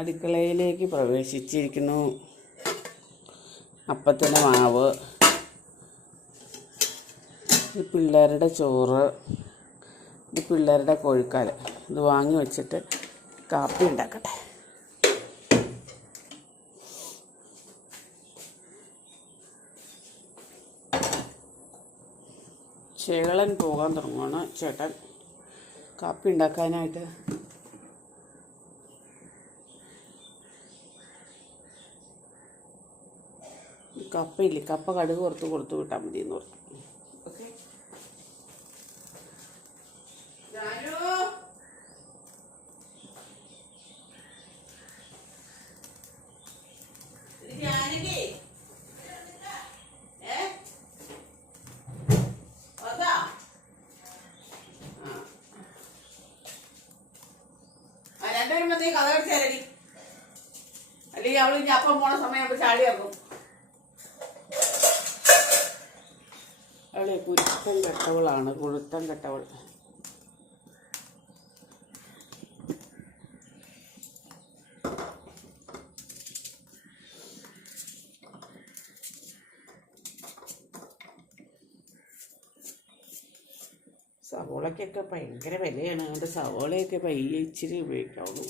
അടുക്കളയിലേക്ക് പ്രവേശിച്ചിരിക്കുന്നു. അപ്പത്തിൻ്റെ മാവ്, ഇത് പിള്ളേരുടെ ചോറ്, ഇത് പിള്ളേരുടെ കോഴിക്കാൽ. ഇത് വാങ്ങി വെച്ചിട്ട് കാപ്പി ഉണ്ടാക്കട്ടെ. ചേളൻ പോകാൻ തുടങ്ങുകയാണ്. ചേട്ടൻ കാപ്പി ഉണ്ടാക്കാനായിട്ട് കപ്പയില്ലേ, കപ്പ കടുക് കൊടുത്തു വിട്ടാൽ മതി എന്ന് പറഞ്ഞു. ഓക്കെ, രണ്ടുപേരും കഥ അടിച്ചാലടി, അല്ലെങ്കിൽ അവൾ ഇനി അപ്പം പോണ സമയം ചാടി ഇറങ്ങും. അവളെ കുരുത്തം കെട്ടവളാണ്, കുരുത്തം കെട്ടവൾ. സവോളയ്ക്കൊക്കെ ഭയങ്കര വിലയാണ്. അതുകൊണ്ട് സവോളയൊക്കെ പയ്യെ ഇച്ചിരി ഉപയോഗിക്കാവുള്ളൂ.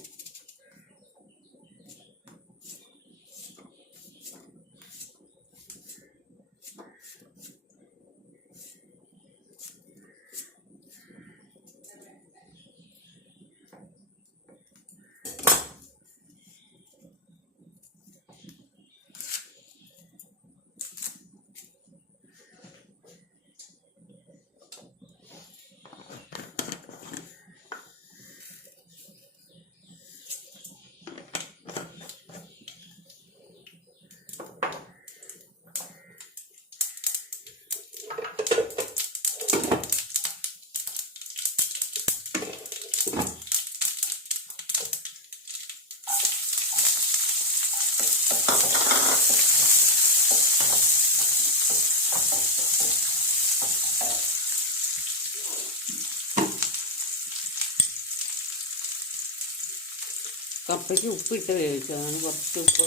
കപ്പയ്ക്ക് ഉപ്പിട്ട് വേവിച്ചതാണ്. കുറച്ച് ഉപ്പ്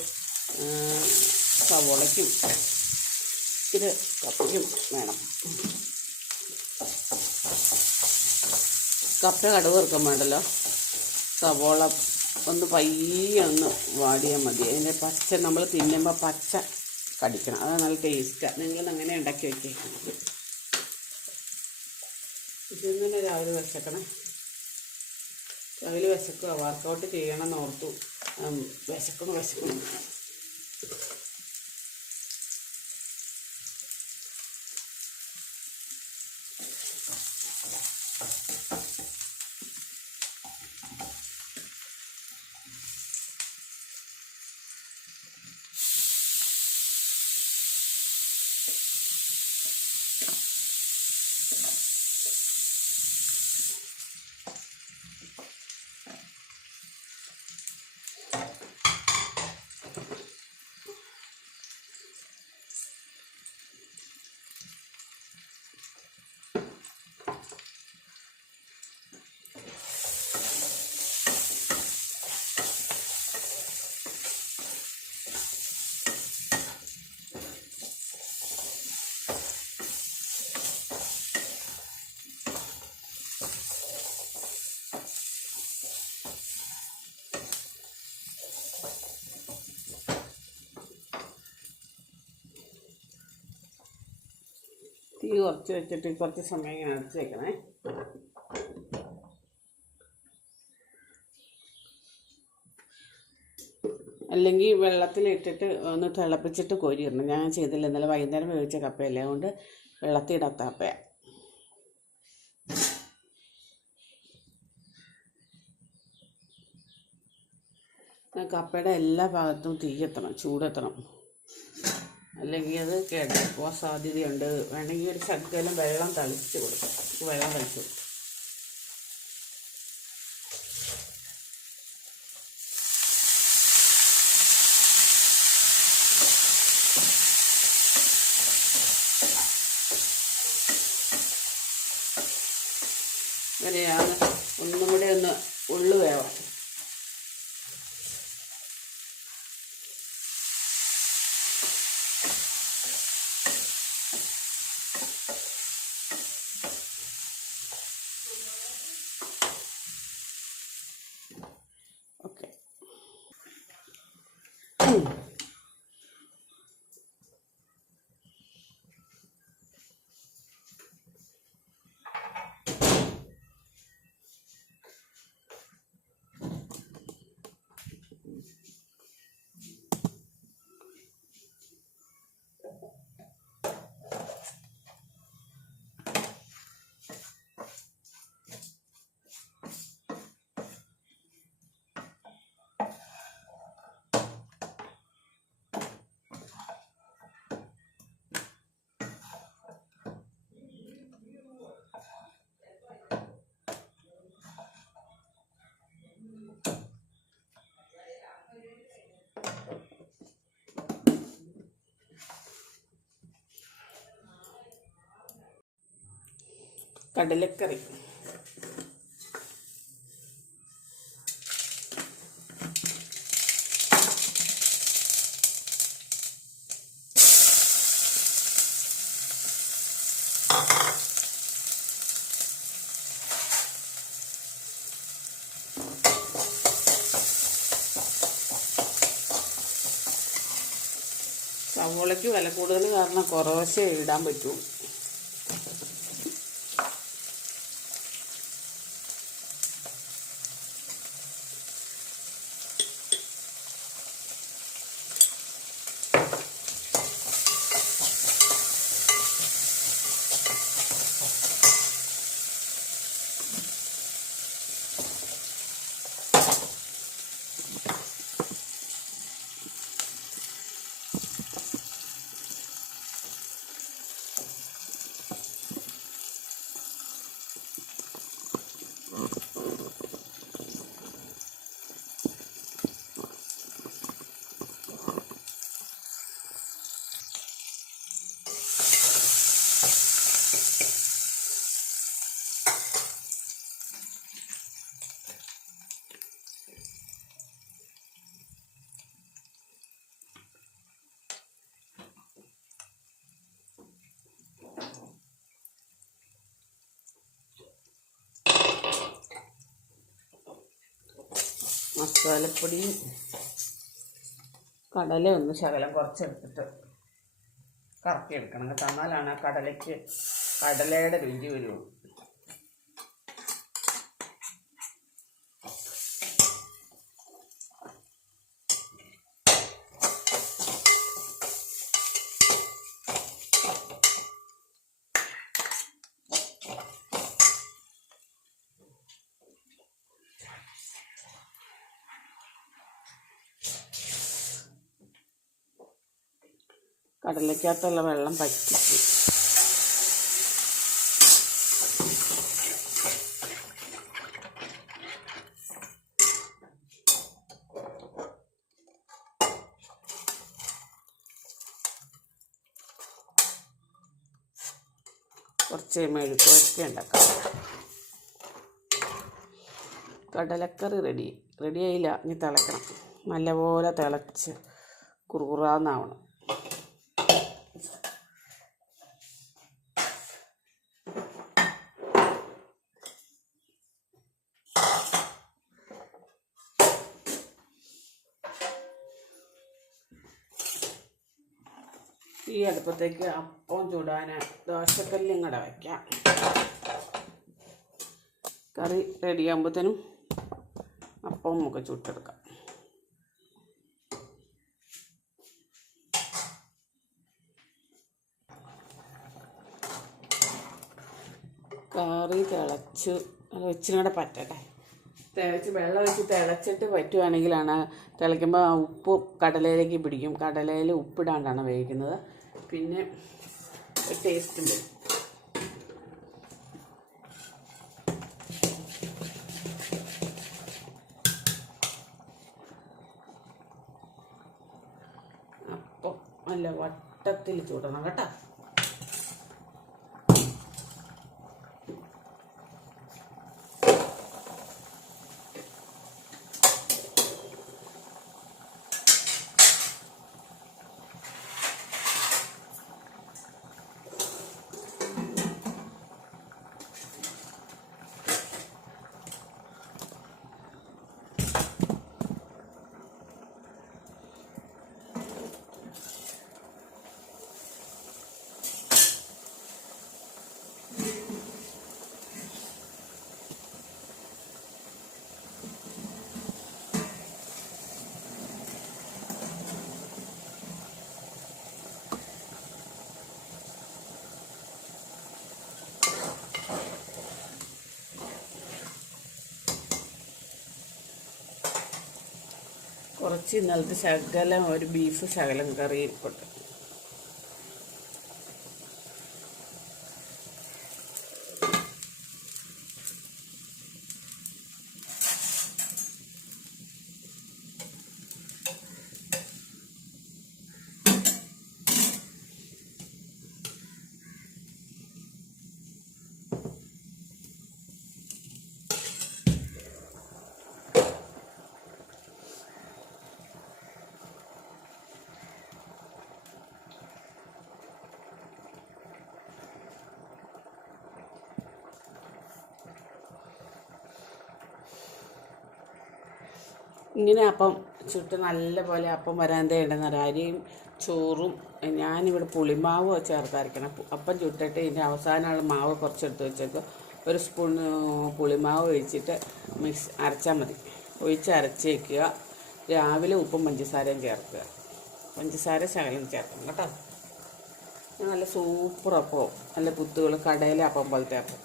സവോളയ്ക്കും ഇത് കപ്പയ്ക്കും വേണം. കപ്പ കടുക് വറുക്കാൻ വേണ്ടല്ലോ. സവോള ഒന്ന് പയ്യെ ഒന്ന് വാടിയാൽ മതി. അതിൻ്റെ പച്ച നമ്മൾ തിന്നുമ്പോൾ പച്ച കടിക്കണം. അത് നല്ല ടേസ്റ്റാണ്. നിങ്ങളങ്ങനെ ഉണ്ടാക്കി വയ്ക്കുക. ഇതിങ്ങനെ രാവിലെ വിശക്കണം. രാവിലെ വിശക്കുക, വർക്കൗട്ട് ചെയ്യണമെന്ന് ഓർത്തു. വിശക്കണം. തീ കുറച്ച് വെച്ചിട്ട് കുറച്ച് സമയം ഇങ്ങനെ അടച്ച് വയ്ക്കണേ. അല്ലെങ്കിൽ വെള്ളത്തിലിട്ടിട്ട് ഒന്ന് തിളപ്പിച്ചിട്ട് കോരിയിടണം. ഞാൻ ചെയ്തില്ല, ഇന്നലെ വൈകുന്നേരം വേവിച്ച കപ്പയല്ലേ, അതുകൊണ്ട് വെള്ളത്തിലിടാത്ത കപ്പയാണ്. കപ്പയുടെ എല്ലാ ഭാഗത്തും തീയെത്തണം, ചൂടെത്തണം, അല്ലെങ്കിൽ അത് കേടാൻ സാധ്യതയുണ്ട്. വേണമെങ്കിൽ ഒരു ശകലം വെള്ളം തളിച്ച് കൊടുക്കാം. വെള്ളം തളിച്ച് കൊടുക്കും. അങ്ങനെയാണ് ഒന്നും കൂടെ ഒന്ന് ഉള്ളു വേവാം. കടലക്കറി. സവോളയ്ക്ക് വില കൂടുതൽ കാരണം കുറേശ്ശേ ഇടാൻ പറ്റൂ. മസാലപ്പൊടിയും കടല ഒന്ന് ശകലം കുറച്ചെടുത്തിട്ട് കറക്കിയെടുക്കണം കേട്ടോ. എന്നാലാണ് ആ കടലയ്ക്ക് കടലയുടെ രുചി വരുള്ളൂ. കടലയ്ക്കകത്തുള്ള വെള്ളം പറ്റിച്ച് കുറച്ച് മെഴുക്കുവരട്ടി ഉണ്ടാക്കാം. കടലക്കറി റെഡിയായില്ല. ഇനി തിളയ്ക്കണം. നല്ലപോലെ തിളച്ച് കുറുകുറാന്നാവണം. ഈ അടുപ്പത്തേക്ക് അപ്പം ചൂടാൻ ദോശക്കല്ലും കൂടെ വയ്ക്കാം. കറി റെഡിയാകുമ്പോഴത്തേനും അപ്പം നമുക്ക് ചുട്ടെടുക്കാം. കറി തിളച്ച് ഇച്ചിരി കൂടെ പറ്റട്ടെ. വെള്ളം ഒഴിച്ച് തിളച്ചിട്ട് പറ്റുവാണെങ്കിലാണ് തിളയ്ക്കുമ്പോൾ ഉപ്പ് കടലയിലേക്ക് പിടിക്കും. കടലയിൽ ഉപ്പിടാണ്ടാണ് വേവിക്കുന്നത്. പിന്നെ ടേസ്റ്റും വരും. അപ്പം നല്ല വട്ടത്തിൽ ചൂടണം കേട്ടോ. കുറച്ച് ഇന്നലത്തെ ശകലം ഒരു ബീഫ് ശകലം കറി ഇരിപ്പുണ്ട്. ഇങ്ങനെ അപ്പം ചുട്ട് നല്ല പോലെ അപ്പം വരാൻ തേണ്ടെന്ന് അരിയും ചോറും ഞാനിവിടെ പുളിമാവ് ചേർത്തരക്കണം. അപ്പം ചുട്ടിട്ട് ഇതിൻ്റെ അവസാനമുള്ള മാവ് കുറച്ചെടുത്ത് വെച്ചേക്കും. ഒരു സ്പൂൺ പുളിമാവ് ഒഴിച്ചിട്ട് അരച്ചാൽ മതി. അരച്ച് വയ്ക്കുക. രാവിലെ ഉപ്പും പഞ്ചസാരയും ചേർക്കുക. പഞ്ചസാര ശകലം ചേർക്കണം കേട്ടോ. നല്ല സൂപ്പർ അപ്പം, നല്ല കുത്തുകൾ കടയിലെ അപ്പം പോലത്തെ അപ്പം.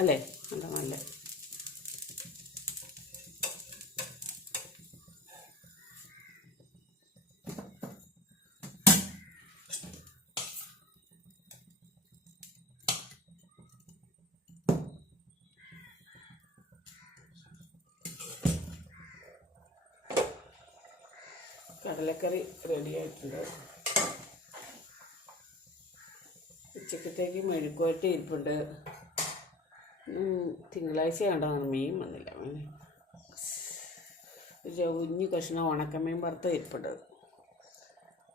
അല്ലേ എന്താ നല്ല കടലക്കറി റെഡി ആയിട്ടുണ്ട്. ഉച്ചക്കത്തേക്ക് മെഴുക്കുവരട്ടി ഇരിപ്പുണ്ട്. തിങ്കളാഴ്ച കണ്ടതാണ് മീൻ വന്നില്ല. കുഞ്ഞു കഷ്ണം ഉണക്കമീൻ വറുത്ത ഇരിപ്പുണ്ട്.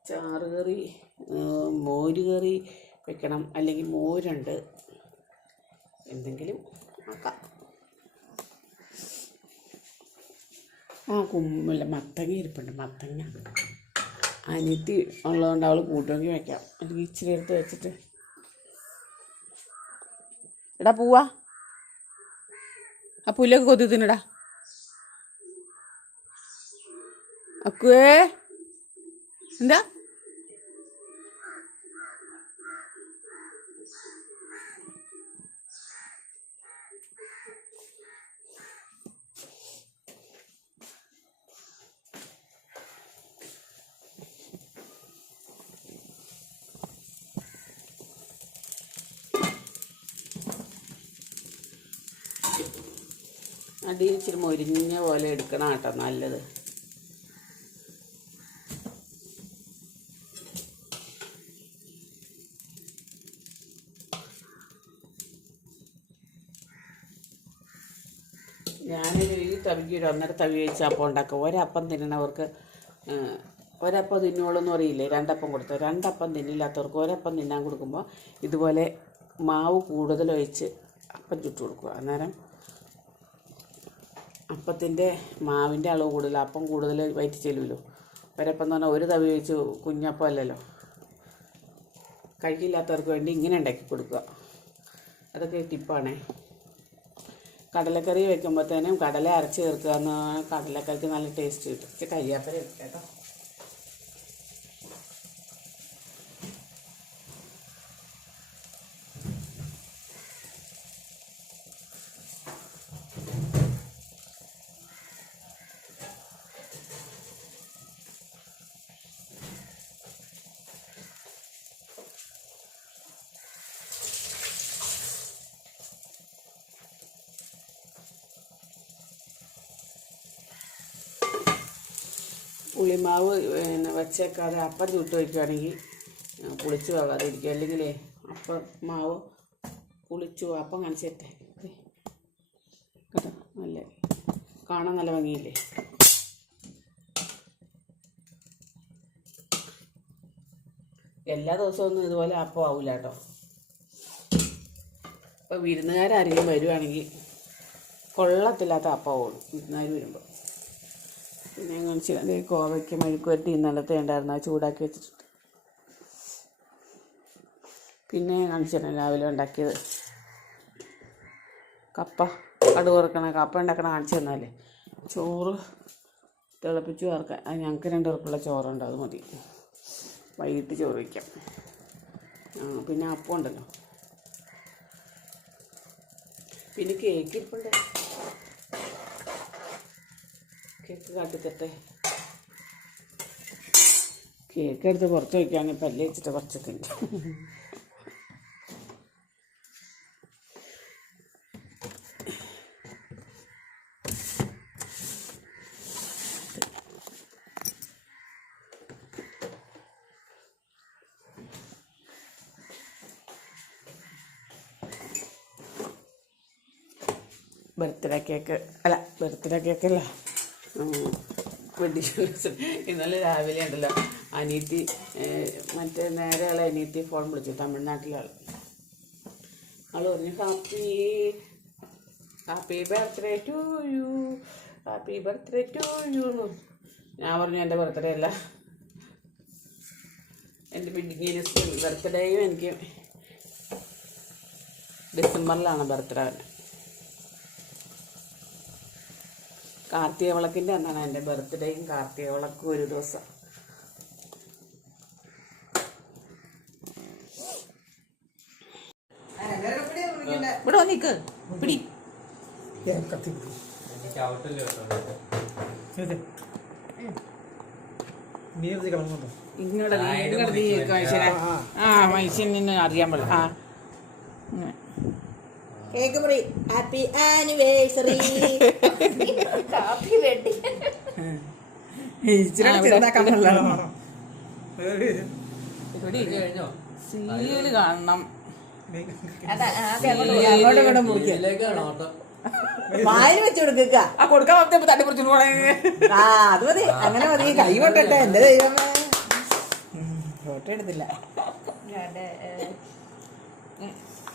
ചാറുകറി, മോര് കറി വെക്കണം, അല്ലെങ്കിൽ മോരുണ്ട്, എന്തെങ്കിലും ആക്കാം. കുമ്പില്ല മത്തങ്ങ ഇരിപ്പുണ്ട്. മത്തങ്ങ അനിയത്തി ഉള്ളതുകൊണ്ട് അവൾ കൂട്ടുമെങ്കിൽ വയ്ക്കാം, അല്ലെങ്കിൽ ഇച്ചിരി എടുത്ത് വെച്ചിട്ട്. എടാ പോവാ, ആ പുല്ലൊക്കെ കൊത്തി തിന്നടാ. അക്കുവേ എന്താ അടിയിൽ ഇച്ചിരി മൊരിഞ്ഞ പോലെ എടുക്കണം കേട്ടോ, നല്ലത്. ഞാനൊരു ഈ തവിക്ക് ഒരു 1.5 തവി വെച്ച് അപ്പം ഉണ്ടാക്കും. ഒരപ്പം തിന്നണവർക്ക് ഒരപ്പം തിന്നോളൂ എന്ന് പറയില്ലേ, 2 അപ്പം കൊടുത്തോ. 2 അപ്പം തിന്നില്ലാത്തവർക്ക് ഒരപ്പം തിന്നാൻ കൊടുക്കുമ്പോൾ ഇതുപോലെ മാവ് കൂടുതലൊഴിച്ച് അപ്പം ചുട്ട് കൊടുക്കുക. അന്നേരം അപ്പത്തിൻ്റെ മാവിൻ്റെ അളവ് കൂടുതൽ, അപ്പം കൂടുതൽ വയറ്റി ചെല്ലുമല്ലോ. ഒരപ്പം എന്ന് പറഞ്ഞാൽ 1 തവി വെച്ച് കുഞ്ഞപ്പം അല്ലല്ലോ. കഴിക്കില്ലാത്തവർക്ക് വേണ്ടി ഇങ്ങനെ ഉണ്ടാക്കി കൊടുക്കുക. അതൊക്കെ ടിപ്പാണേ. കടലക്കറി വെക്കുമ്പോഴത്തേനും കടല അരച്ച് ചേർക്കുക എന്ന് പറഞ്ഞാൽ കടലക്കറിക്ക് നല്ല ടേസ്റ്റ് കിട്ടും. പക്ഷെ കരിയാപ്പല എടുക്കാം കേട്ടോ. പുളിമാവ് വെച്ചേക്കാതെ അപ്പം ചുട്ട് വയ്ക്കുകയാണെങ്കിൽ പുളിച്ച് പോകാതെ ഇരിക്കുക. അല്ലെങ്കിൽ അപ്പം മാവ് പുളിച്ചു അപ്പം കാണിച്ചേട്ടെ കേട്ടോ. നല്ല കാണാൻ നല്ല ഭംഗിയില്ലേ. എല്ലാ ദിവസമൊന്നും ഇതുപോലെ അപ്പം ആവില്ല കേട്ടോ. ഇപ്പോൾ വിരുന്നുകാരെങ്കിലും വരുവാണെങ്കിൽ കൊള്ളത്തില്ലാത്ത അപ്പമാവുള്ളൂ വിരുന്നുകാർ വരുമ്പോൾ. പിന്നെ കാണിച്ചു അതേ കോവയ്ക്ക് മെഴുക്കുവരട്ടി ഇന്നലത്തെ ഉണ്ടായിരുന്നു, അത് ചൂടാക്കി വെച്ചിട്ടുണ്ട്. പിന്നെ കാണിച്ചു തന്നെ രാവിലെ ഉണ്ടാക്കിയത് കപ്പ, കടുക് വറുക്കണ കപ്പ ഉണ്ടാക്കണ കാണിച്ചു തന്നാലേ. ചോറ് തിളപ്പിച്ച് വറുക്കാൻ, അത് ഞങ്ങൾക്ക് 2 പേർക്കുള്ള ചോറുണ്ട്, അത് മതി. വൈകിട്ട് ചോറ് വയ്ക്കാം. പിന്നെ അപ്പം ഉണ്ടല്ലോ. പിന്നെ കേക്ക് ഇരിപ്പുണ്ട്, കേക്ക് കാട്ടിത്തട്ടെ. കേക്ക് എടുത്ത് പുറത്ത് വയ്ക്കുകയാണെങ്കിൽ പല്ല് വെച്ചിട്ട് കുറച്ചൊക്കെ ഉണ്ട്. ബർത്ത്ഡേ കേക്കല്ല, വെഡിങ് ആനിവേഴ്സറി. ഇന്നലെ രാവിലെ ഉണ്ടല്ലോ അനിയത്തി മറ്റേ നേരെയുള്ള അനിയത്തി ഫോൺ വിളിച്ചു, തമിഴ്നാട്ടിലാണ്. അവൾ പറഞ്ഞു happy birthday to you, happy birthday to you എന്ന്. ഞാൻ പറഞ്ഞു എൻ്റെ ബർത്ത്ഡേ അല്ല, എൻ്റെ ബിഗിനേഴ്സ് ബർത്ത്ഡേയും എനിക്ക് ഡിസംബറിലാണ് ബർത്ത്ഡേ. കാർത്തിക വിളക്കിൻ്റെ അന്നാണ് എൻ്റെ ബർത്ത്ഡേയും കാർത്തിക വിളക്കും ഒരു ദിവസം. ഇവിടെ വന്നിക്ക് പിടി. ഇങ്ങോട്ട് മനുഷ്യന് അറിയാൻ പാടില്ല. കേക്ക് മുറി. Happy anniversary. Happy wedding. Serial കാണണം. വായിൽ വെച്ച് കൊടുക്കുക. കൊടുക്കാൻ തട്ടി പറിച്ചു പോണേ. അത് മതി, അങ്ങനെ മതി. കൈ കൊട്ടട്ടെ. എന്റെ ദൈവമേ, ഫോട്ടോ എടുത്തില്ല.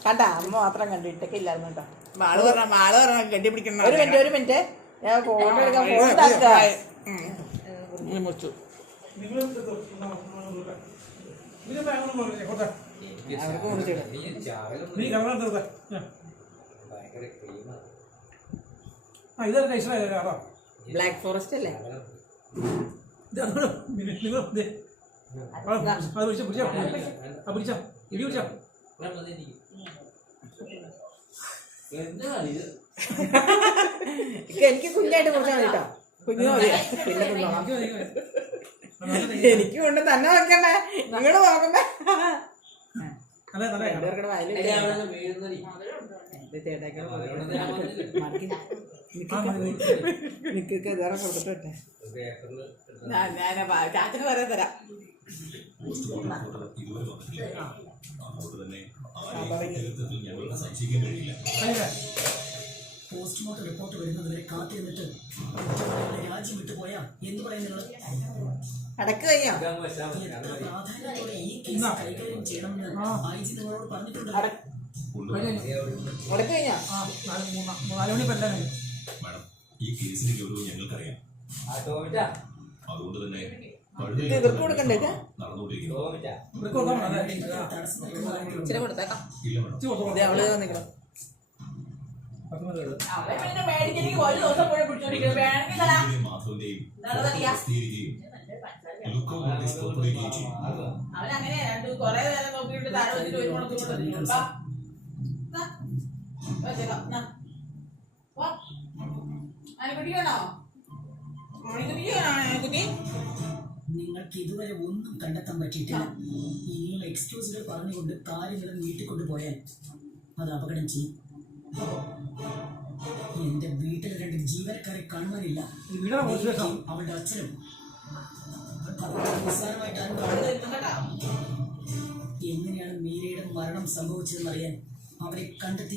കണ്ട അമ്മ മാത്രം കണ്ടു, ഇട്ടൊക്കെയില്ലായിരുന്നു കേട്ടോ. മാള് പറഞ്ഞ കെട്ടി പിടിക്കണം. ഒരു മിനിറ്റ് ഞാൻ ഫോട്ടോ എടുക്കാൻ മുറിച്ചു. അവർക്ക് മുറിച്ചിടാം. ബ്ലാക്ക് ഫോറസ്റ്റ് അല്ലേ? എനിക്ക് കുഞ്ഞായിട്ട് മുറിച്ചാൽ കേട്ടോ. കുഞ്ഞു മതി, പിന്നെ തിന്നോളാം. എനിക്ക് കൊണ്ട് തന്നെ നോക്കണ്ടേ, നിങ്ങള് നോക്കണ്ടേ. ഞാൻ ചാച്ചന് പറയാൻ തരാം. പോസ്റ്റ്മോർട്ടം റിപ്പോർട്ട് വരുന്നതുവരെ കാത്തിരുന്നിട്ട് രാജ്യം വിട്ടുപോയാ എന്ത് പറയുന്നത്? അടക്ക് കഴിഞ്ഞോ? പ്രാധാന്യത്തോടെ ഈ കേസ് കൈകാര്യം ചെയ്യണമെന്ന് IG നിങ്ങളോട് പറഞ്ഞിട്ടുണ്ട്. അടക്ക് കഴിഞ്ഞോ? ഈ കേസിന്റെ ഗൗരവം ഞങ്ങൾക്കറിയാം. അതുകൊണ്ട് തന്നെ ഇവർക്ക് കൊടുക്കണ്ടേ? തടസ്സം കൊടുത്തേക്കാം. ഇല്ല അവള് നിൽക്കണം. അവനങ്ങനെ കൊറേ നേരം നോക്കിയിട്ട് താഴെ വെച്ചിട്ട് ഒരു മുടക്കം കുട്ടി. നിങ്ങൾക്ക് ഇതുവരെ ഒന്നും കണ്ടെത്താൻ പറ്റിയിട്ടില്ല. ഇനിയും എക്സ്ക്യൂസുകൾ പറഞ്ഞുകൊണ്ട് കാര്യങ്ങൾ നീട്ടിക്കൊണ്ടു പോയാൽ അത് അപകടം ചെയ്യും. എന്റെ വീട്ടിൽ 2 ജീവനക്കാരെ കാണുവാനില്ല. അവളുടെ അച്ഛനും എങ്ങനെയാണ് മീരയുടെ മരണം സംഭവിച്ചതെന്നറിയാൻ അവരെ കണ്ടെത്തി.